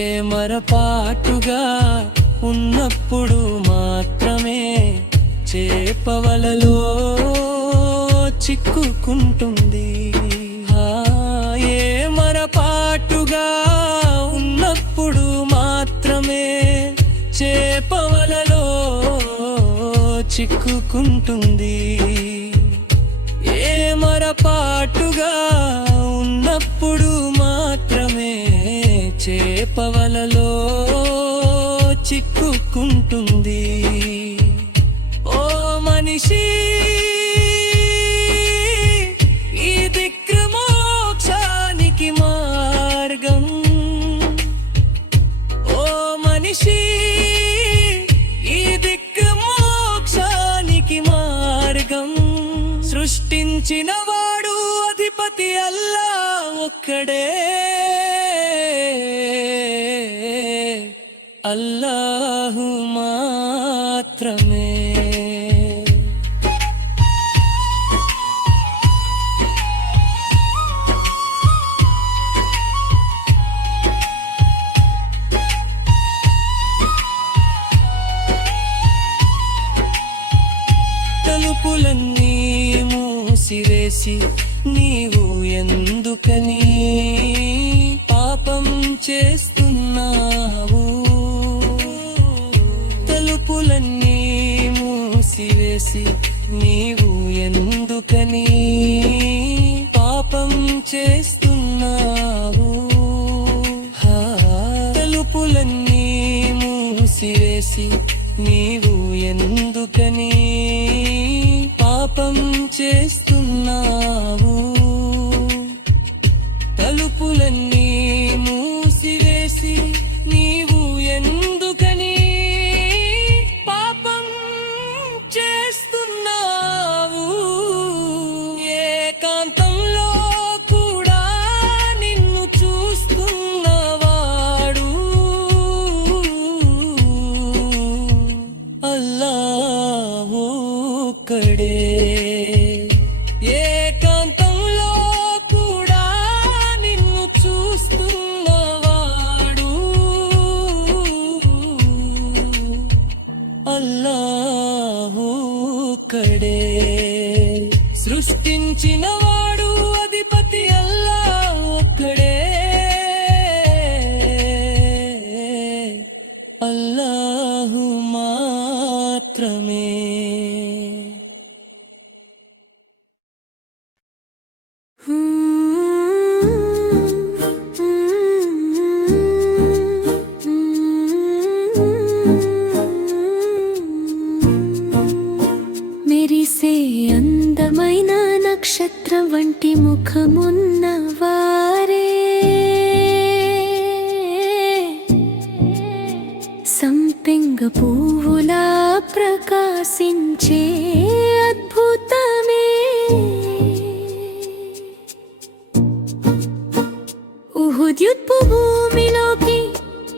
ఏ మరపాటుగా ఉన్నప్పుడు మాత్రమే చేపవలలో చిక్కుకుంటుంది. ఏ మరపాటుగా ఉన్నప్పుడు మాత్రమే చేపవలలో చిక్కుకుంటుంది. ఏ మరపాటుగా ఉన్నప్పుడు మాత్రమే చేపవలలో చిక్కుకుంటుంది. ఓ మనిషి, ఈ దిక్మోక్షానికి మార్గం. ఓ మనిషి, ఈ దిక్మోక్షానికి మార్గం. సృష్టించిన వాడు అధిపతి అల్లా ఒక్కడే, అల్లాహు మాత్రమే. తలుపులన్నీ మూసివేసి నీవు ఎందుకని పాపం చేస్తున్నావు? తలుపులన్నీ మూసివేసి నీవు ఎందుకని పాపం చేస్తున్నావు? తలుపులన్నీ మూసివేసి నీవు ఎందుకని పాపం చేస్తున్నావు? తలుపులన్నీ మూసివేసి నీవు ఎందుకని పాపం చేస్తున్నావు? ఏకాంతంలో కూడా నిన్ను చూస్తున్నవాడు అల్లాహు ఒక్కడే. ఏకాంతంలో కూడా నిన్ను చూస్తున్నవాడు అల్లాహు ఒక్కడే. సృష్టించిన వాడు అధిపతి అల్లా ఒక్కడే, అల్లాహు మాత్రమే. లాంటి ముఖమున్న వారే సంపెంగ పువ్వులా ప్రకాశించే అద్భుతమే ఉహుద్యుత్పు భూమిలోకి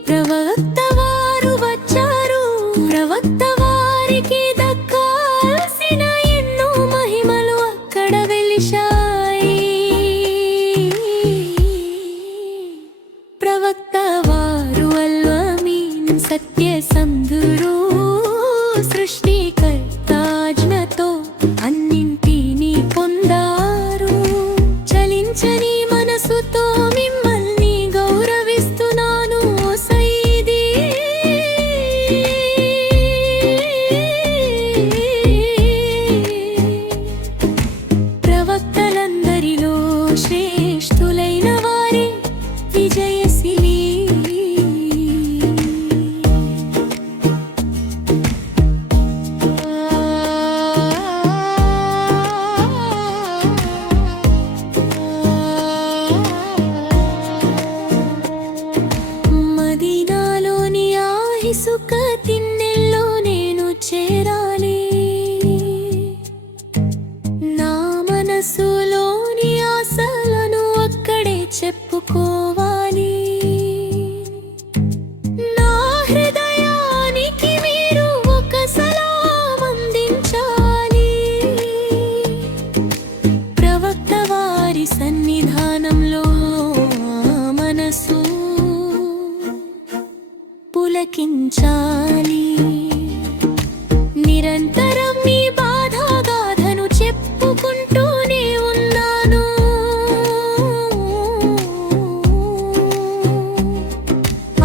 ప్రవక్త వారు వచ్చారు. ప్రవక్త వారికి దక్కాల్సిన ఎన్నో మహిమలు అక్కడ వెలిశాయి. ప్రవక్త వారు అల్వమీన్ సత్యసంధురు, సృష్టికర్తాజ్ఞతో అన్నింటినీ పొందారు. చలించని మనసుతో మిమ్మల్ని గౌరవిస్తున్నాను ఓ సయ్యిదీ. ప్రవక్తలందరిలో శ్రేష్ఠులైన వారే విజయశీలి. మదీనాలోని ఆ ఇసుక తిన్నెల్లో నేను చేరాలి. నా మనసులోని ఆశలను అక్కడే చెప్పుకోవాలి. నా హృదయానికి మీరు ఒక సలాం అందించాలి. ప్రవక్త వారి సన్నిధానంలో మనసు పులకించాలి. నిరంతరం మీ బాధాగాథను చెప్పుకుంటూనే ఉన్నాను.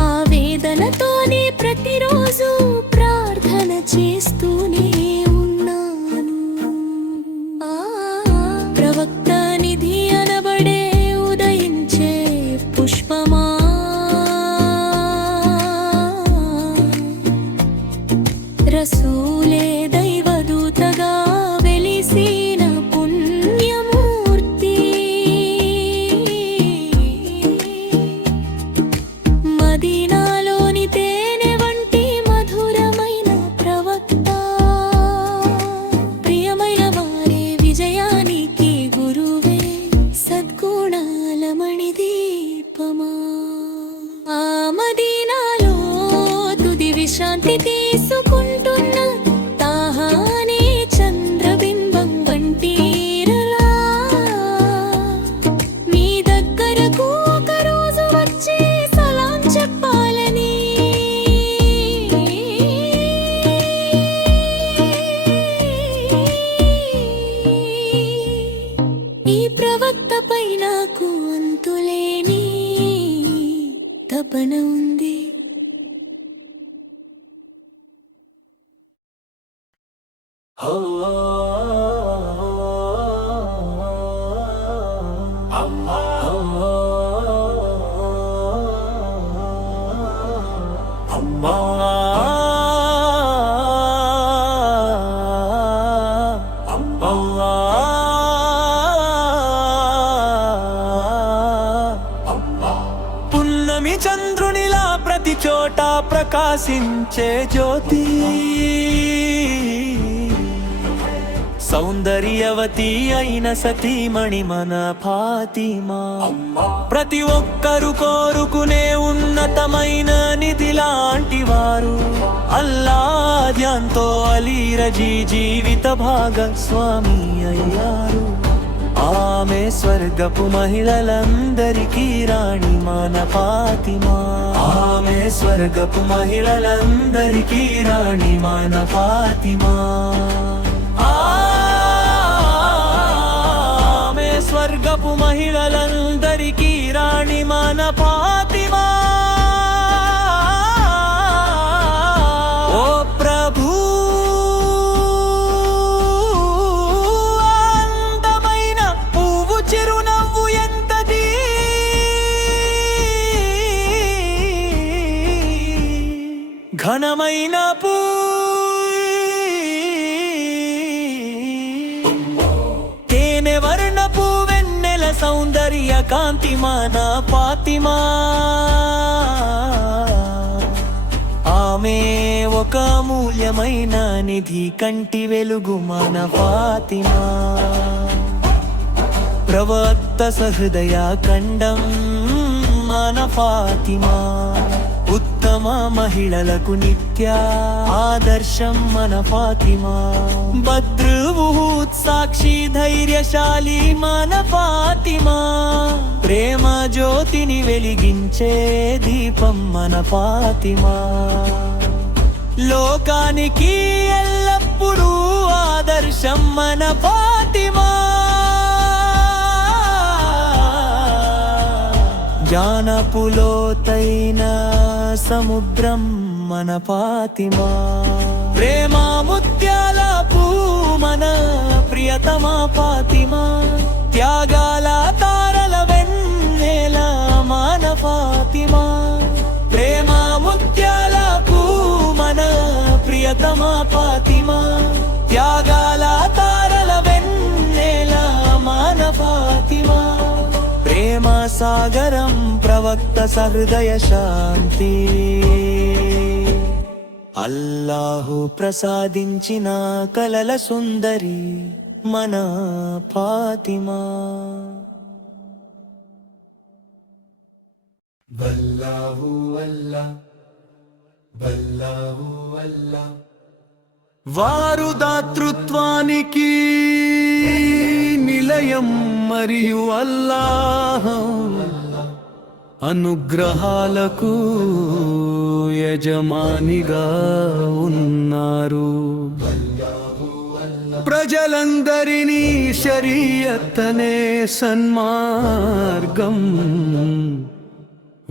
ఆ వేదనతోనే ప్రతిరోజు ప్రార్థన చేస్తూనే ఉన్నాను. ప్రవక్త నిధి అనబడే ఉదయించే పుష్పమా, రసూలే దైవదూతగా వెలిసిన పుణ్యమూర్తి. మదీనాలోని తేనె వంటి మధురమైన ప్రవక్త, ప్రియమైన వారే విజయానికి గురువే, సద్గుణాల మణిదీపమా. ఆ మదీనాలో తుది విశ్రాంతి తీసుకుంటున్న తాహానే చంద్రబింబం వంటిరలా మీ దగ్గరకు ఒక రోజు వచ్చి సలాం చెప్పాలని. ఈ ప్రవక్తపై నాకు అంతులేని తపన ఉంది. పున్నమి చంద్రునిలా ప్రతి చోట ప్రకాశించే జ్యోతి, సౌందర్యవతి అయిన సతీమణి మన ఫాతిమా. ప్రతి ఒక్కరు కోరుకునే ఉన్నతమైన నిధి లాంటి వారు అల్లా ధ్యాన్తో అలీ రజీ జీవిత భాగస్వామి అయ్యారు. ఆమె స్వర్గపు మహిళలందరికీ రాణి మన ఫాతిమా. ఆమె స్వర్గపు మహిళలందరికీ రాణి మన ఫాతిమా. ఆమె స్వర్గపు మహిళలందరికీ రాణి మన ఫాతిమా. ఓ ప్రభు, అందమైన పువ్వు చిరునవ్వు ఎంతది, ఘనమైన తేనె వర్ణ పువ్వెంత సౌందర్య కాంతి మన ఫాతిమా. ఆమె ఒక అమూల్యమైన నిధి, కంటి వెలుగు మన ఫాతిమా. ప్రవక్త సహృదయ ఖండం మన ఫాతిమా. ఉత్తమ మహిళలకు నిత్య ఆదర్శం మన ఫాతిమా. బద్రువుహుద్ సాక్షి ధైర్యశాలి మన ఫాతిమా. ప్రేమ జ్యోతిని వెలిగించే దీపం మన ఫాతిమా. లోకానికి ఎల్లప్పుడూ ఆదర్శం మన ఫాతిమా. జ్ఞానపులోతైన సముద్రం మన ఫాతిమా. ప్రేమ ముత్యాల పూ మన ప్రియతమా ఫాతిమా. త్యాగాల తారల వెన్నెల మన ఫాతిమా. ప్రేమ ముత్యాల పూ మన ప్రియతమా ఫాతిమా. త్యాగాల తారల వెన్నెల మన ఫాతిమా. ప్రేమ సాగరం ప్రవక్త సహృదయ శాంతి. అల్లాహు ప్రసాదించిన కలల సుందరి మన ఫాతిమా. బల్లాహు అల్లా, బల్లాహు అల్లా. వారు దాతృత్వానికి నిలయం మరియు అల్లాహ్ అనుగ్రహాలకు యజమానిగా ఉన్నారు. ప్రజలందరినీ షరియత్ అనే సన్మార్గం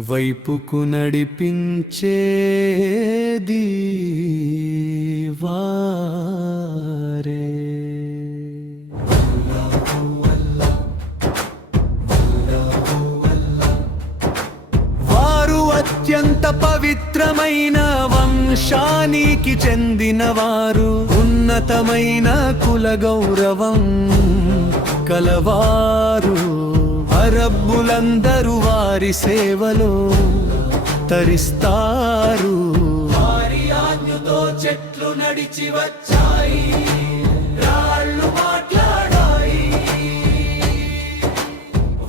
వైపుకు నడిపించేది వారే. వారు అత్యంత పవిత్రమైన వంశానికి చెందినవారు. ఉన్నతమైన కుల గౌరవం కలవారు. అరబ్బులందరూ వారి సేవలో తరిస్తారు. వారి ఆజ్ఞతో చెట్లు నడిచి వచ్చాయి, రాళ్ళు మాట్లాడాయి.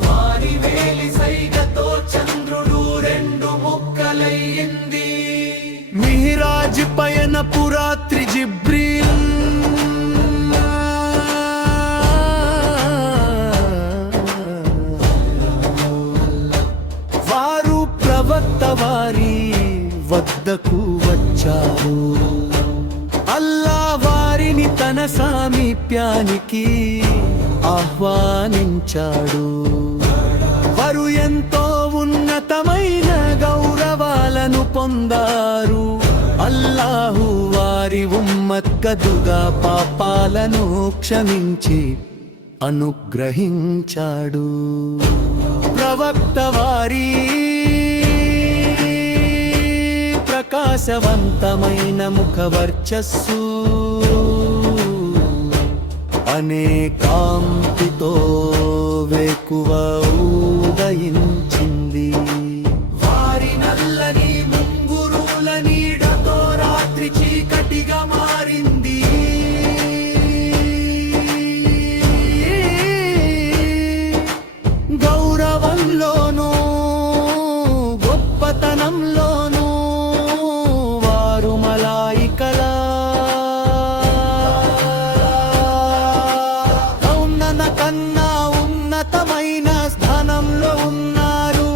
వారి వేలి సైగతో చంద్రుడు రెండు ముక్కలయ్యింది. మిహ్రాజ్ పయన పురాత్రి జిబ్రీల్ వారి వద్దకు వచ్చారు. అల్లా వారిని తన సామీప్యానికి ఆహ్వానించాడు. వారు ఎంతో ఉన్నతమైన గౌరవాలను పొందారు. అల్లాహు వారి ఉమ్మత్ కదుగా పాపాలను క్షమించి అనుగ్రహించాడు. ప్రవక్త వారి ప్రకాశవంతమైన ముఖవర్చస్సు అనేకాంతితో వేకువ ఉదయించింది. వారి నల్లని ముంగురుల నీడతో రాత్రి చీకటిగా మారింది. గౌరవంలోనూ గొప్పతనంలోనూ వారు మలాయికల ఉన్నత కన్నా ఉన్నతమైన స్థానంలో ఉన్నారు.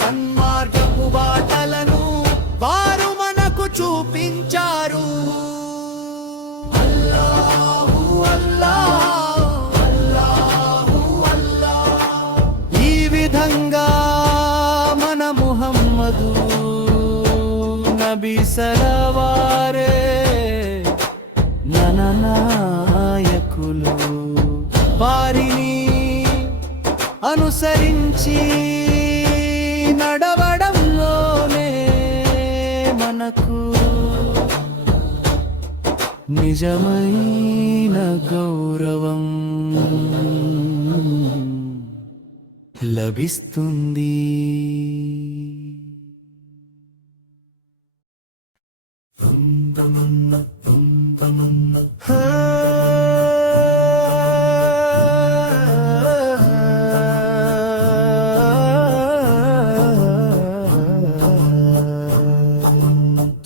సన్మార్గపు బాటలను వారు మనకు చూపించారు. అల్లాహు అల్లాహ్, అల్లాహు అల్లాహ్. ఈ విధంగా మన ముహమ్మదు నబీ సలవారే నాయకులు. వారిని అనుసరించి నడవడంలోనే మనకు నిజమైన గౌరవం. లభిస్తుంది.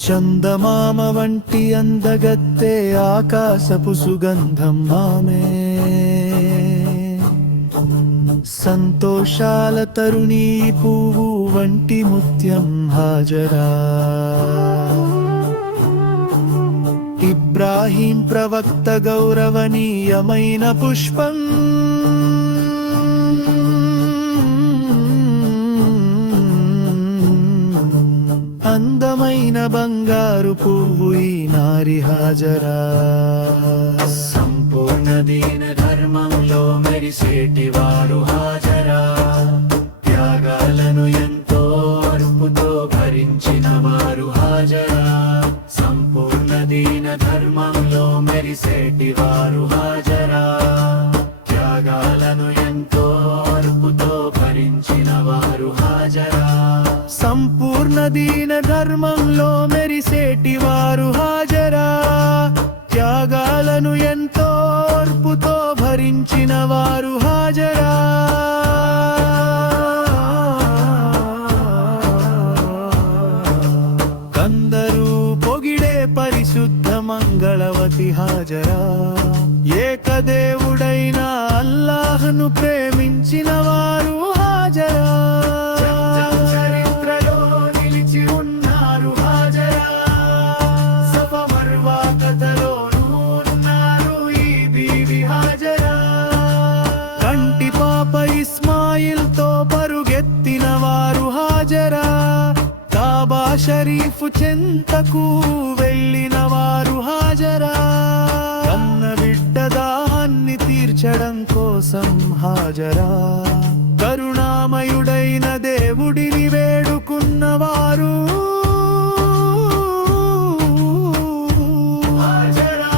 చందమామ వంటి అందగత్తె ఆకాశపు సుగంధం ఆమె, సంతోషాల తరుణీ పువ్వు వంటి ముత్యం హాజరా. ఇబ్రాహీం ప్రవక్త గౌరవనీయమైన పుష్పం, అందమైన బంగారు పువ్వు ఈ నారి హాజరా. సంపూర్ణ దీన ధర్మంలో మెరిసేటి వారు హాజరా. త్యాగాలను ఎంతో అర్పుతో భరించిన వారు హాజరా. సంపూర్ణ దీన ధర్మంలో మెరిసేటి వారు హాజరా. త్యాగాలను ఎంతో అర్పుతో భరించిన వారు హాజరా. సంపూర్ణ దీన ధర్మంలో మెరిసేటి వారు హాజరా. త్యాగాలను ఎంతో ఓర్పుతో భరించిన వారు హాజరా. కందరూ పొగిడే పరిశుద్ధ మంగళవతి హాజరా. ఏకదేవుడైన అల్లాహ్ను ప్రేమించిన వారు హాజరా. చరిత్రలో నిలిచి ఉన్నారు హాజరా. సఫా మర్వా కథలోనూ ఉన్నారు ఈ బీవి హాజరా. కంటి పాప ఇస్మాయిల్తో పరుగెత్తిన వారు హాజరా. కాబా షరీఫ్ చెంతకు వెళ్ళిన వారు హాజరా. కన్న బిడ్డ దాహాన్ని తీర్చడం కోసం హాజరా. కరుణామయుడైన దేవుడిని వేడుకున్నవారు హాజరా.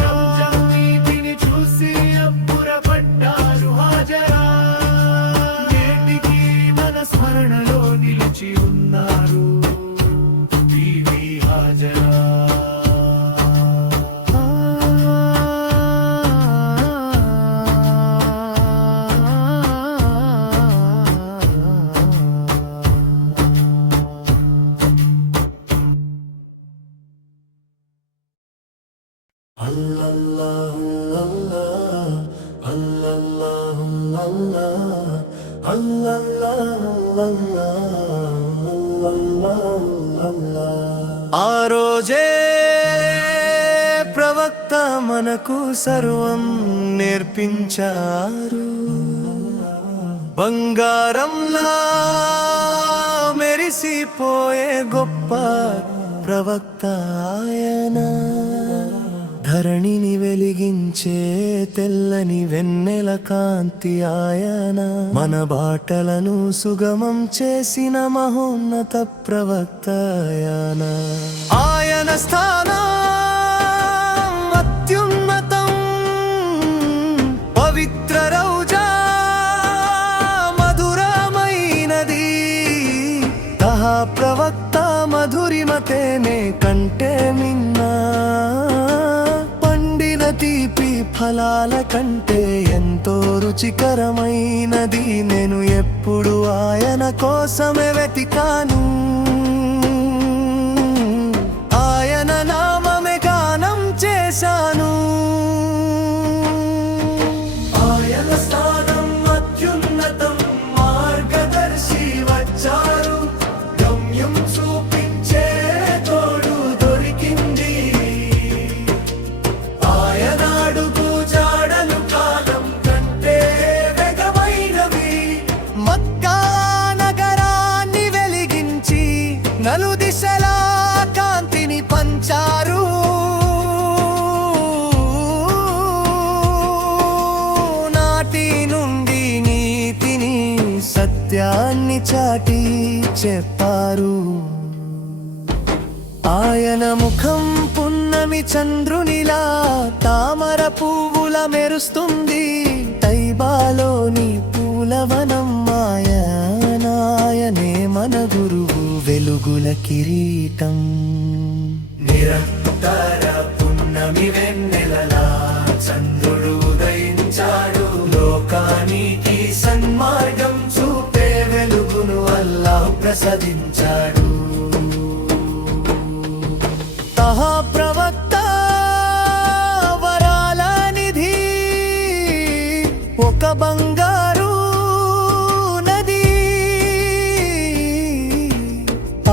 జంజం నీటిని చూసి అబ్బురపడ్డారు హాజరా. నేటికి మన స్మరణలో నిలిచి ఉన్నారు బీవీ హాజరా. ఆ రోజే ప్రవక్త మనకు సర్వం నేర్పించారు. బంగారంలా మెరిసిపోయే గొప్ప ప్రవక్త ఆయన. ధరణిని వెలిగించే తెల్లని వెన్నెల కాంతి ఆయన. మన బాటలను సుగమం చేసిన మహోన్నత ప్రవక్త ఆయన. ఆయన స్థానం అత్యున్నతం, పవిత్ర రౌజా మధురమైనది. తహా ప్రవక్త మధురిమతేనే కంటే మిన్నా. తీపి ఫలాల కంటే ఎంతో రుచికరమైనది. నేను ఎప్పుడు ఆయన కోసమే వెతికాను. ఆయన నామమే గానం చేశాను. ఆయన స్థానం అత్యున్నతం, మార్గదర్శి వచ్చారు. గమ్యం చూపించే తోడు దొరికింది. నలుదిశలా కాంతిని పంచారు. నాటి నుండి నీతిని సత్యాన్ని చాటి చెప్పారు. ఆయన ముఖం పున్నమి చంద్రునిలా తామర పువ్వుల మెరుస్తుంది. తైబాలోని పూలవనం మాయనాయనే మన గురువు వెలుగుల కిరీటం నిరంతర పున్నమి వెన్నెలలా చంద్రుడు ఉదయించాడు లోకానికి సన్మార్గం చూపే వెలుగును అల్లాహ్ ప్రసాదించాడు తహా ప్రవక్త వరాల నిధి ఒక బంగారు నది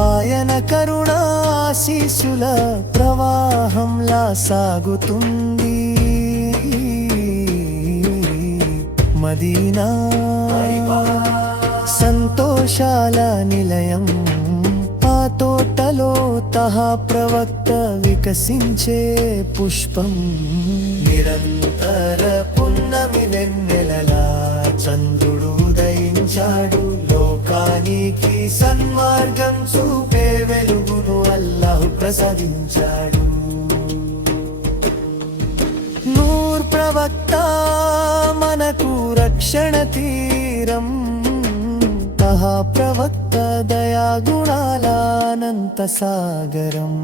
ఆయన కరుణా ఆశీసుల ప్రవాహంలా సాగుతుంది మదీనా సంతోషాల నిలయం ఆ తోటలో తహా ప్రవక్త వికసించే పుష్పం నిరంతర పున్నమి వెన్నెలలా చంద్రుడు ఉదయించాడు లోకానికి సన్మార్గం చూపే వెలుగును అల్లాహ్ ప్రసాదించాడు నూర్ ప్రవక్త మనకు రక్షణ తీరం తహా ప్రవక్త దయాగుణాల అనంత సాగరం